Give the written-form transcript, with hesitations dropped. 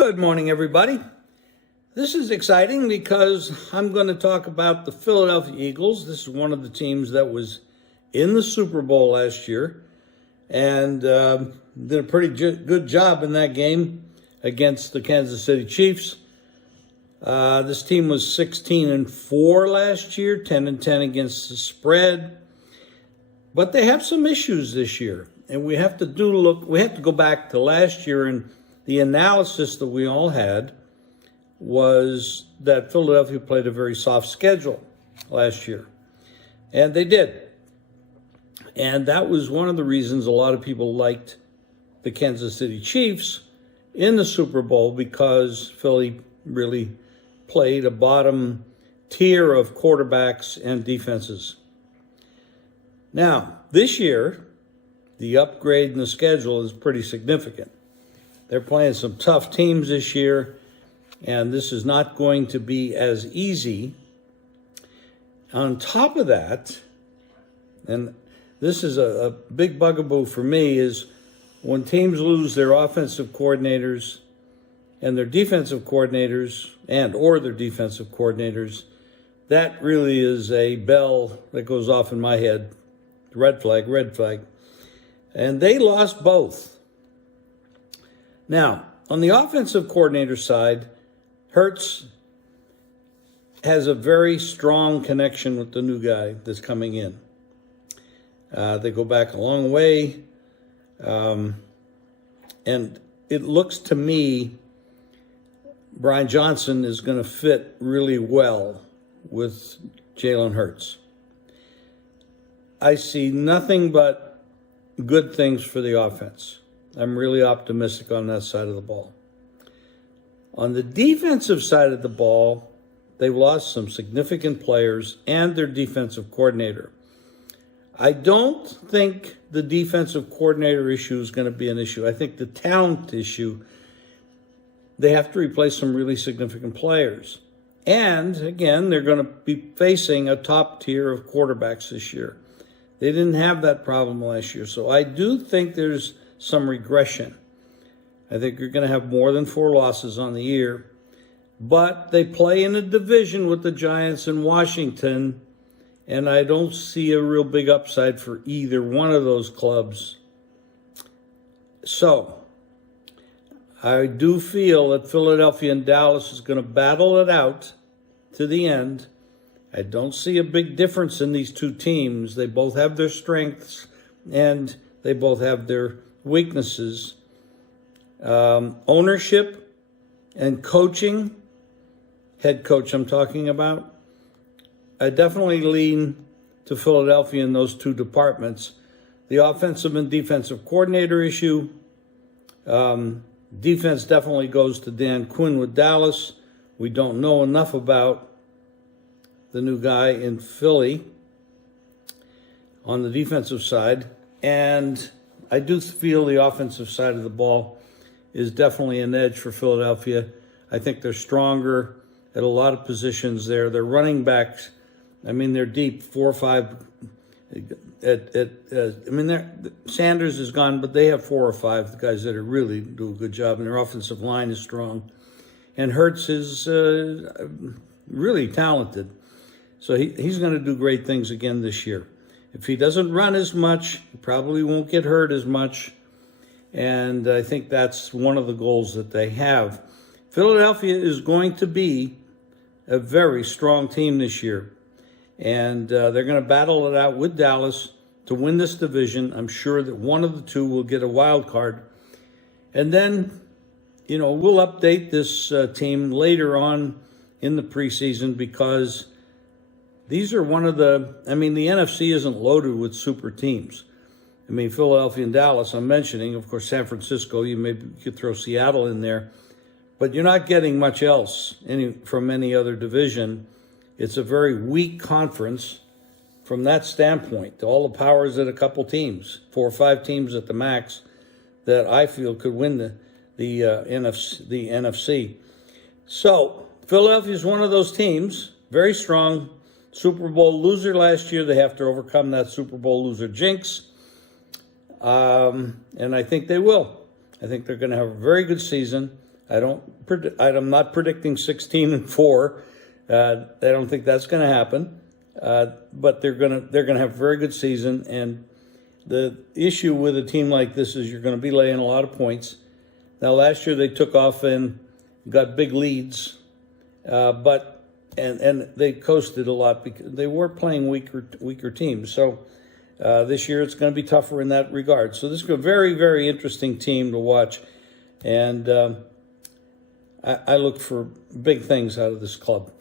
Good morning, everybody. This is exciting because I'm going to talk about the Philadelphia Eagles. This is one of the teams that was in the Super Bowl last year and did a pretty good job in that game against the Kansas City Chiefs. This team was 16-4 last year, 10-10 against the spread. But they have some issues this year, and we have to go back to last year, and the analysis that we all had was that Philadelphia played a very soft schedule last year. And they did. And that was one of the reasons a lot of people liked the Kansas City Chiefs in the Super Bowl, because Philly really played a bottom tier of quarterbacks and defenses. Now, this year, the upgrade in the schedule is pretty significant. They're playing some tough teams this year, and this is not going to be as easy. On top of that, and this is a big bugaboo for me, is when teams lose their offensive coordinators and their defensive coordinators or their defensive coordinators, that really is a bell that goes off in my head. Red flag, red flag. And they lost both. Now, on the offensive coordinator side, Hurts has a very strong connection with the new guy that's coming in. They go back a long way. And it looks to me Brian Johnson is going to fit really well with Jalen Hurts. I see nothing but good things for the offense. I'm really optimistic on that side of the ball. On the defensive side of the ball, they've lost some significant players and their defensive coordinator. I don't think the defensive coordinator issue is going to be an issue. I think the talent issue, they have to replace some really significant players. And, again, they're going to be facing a top tier of quarterbacks this year. They didn't have that problem last year. So I do think there's some regression. I think you're going to have more than 4 losses on the year. But they play in a division with the Giants and Washington, and I don't see a real big upside for either one of those clubs. So I do feel that Philadelphia and Dallas is going to battle it out to the end. I don't see a big difference in these two teams. They both have their strengths and they both have their weaknesses. Ownership and coaching, head coach I'm talking about, I definitely lean to Philadelphia in those two departments. The offensive and defensive coordinator issue, defense definitely goes to Dan Quinn with Dallas. We don't know enough about the new guy in Philly on the defensive side. And I do feel the offensive side of the ball is definitely an edge for Philadelphia. I think they're stronger at a lot of positions there. Their running backs, they're deep, 4 or 5. Sanders is gone, but they have 4 or 5 guys that are really do a good job, and their offensive line is strong. And Hurts is really talented. So he's going to do great things again this year. If he doesn't run as much, he probably won't get hurt as much. And I think that's one of the goals that they have. Philadelphia is going to be a very strong team this year. And they're going to battle it out with Dallas to win this division. I'm sure that one of the two will get a wild card. And then, we'll update this team later on in the preseason, because these are one of the NFC isn't loaded with super teams. Philadelphia and Dallas, I'm mentioning, of course, San Francisco, you could throw Seattle in there, but you're not getting much else from any other division. It's a very weak conference from that standpoint. All the powers at a couple teams, 4 or 5 teams at the max, that I feel could win the NFC. So Philadelphia is one of those teams, very strong. Super Bowl loser last year. They have to overcome that Super Bowl loser jinx. And I think they will. I think they're going to have a very good season. I'm not predicting 16-4. I don't think that's going to happen. But they're gonna have a very good season. And the issue with a team like this is you're going to be laying a lot of points. Now, last year they took off and got big leads, but they coasted a lot because they were playing weaker teams. So this year it's going to be tougher in that regard. So this is a very, very interesting team to watch, and I look for big things out of this club.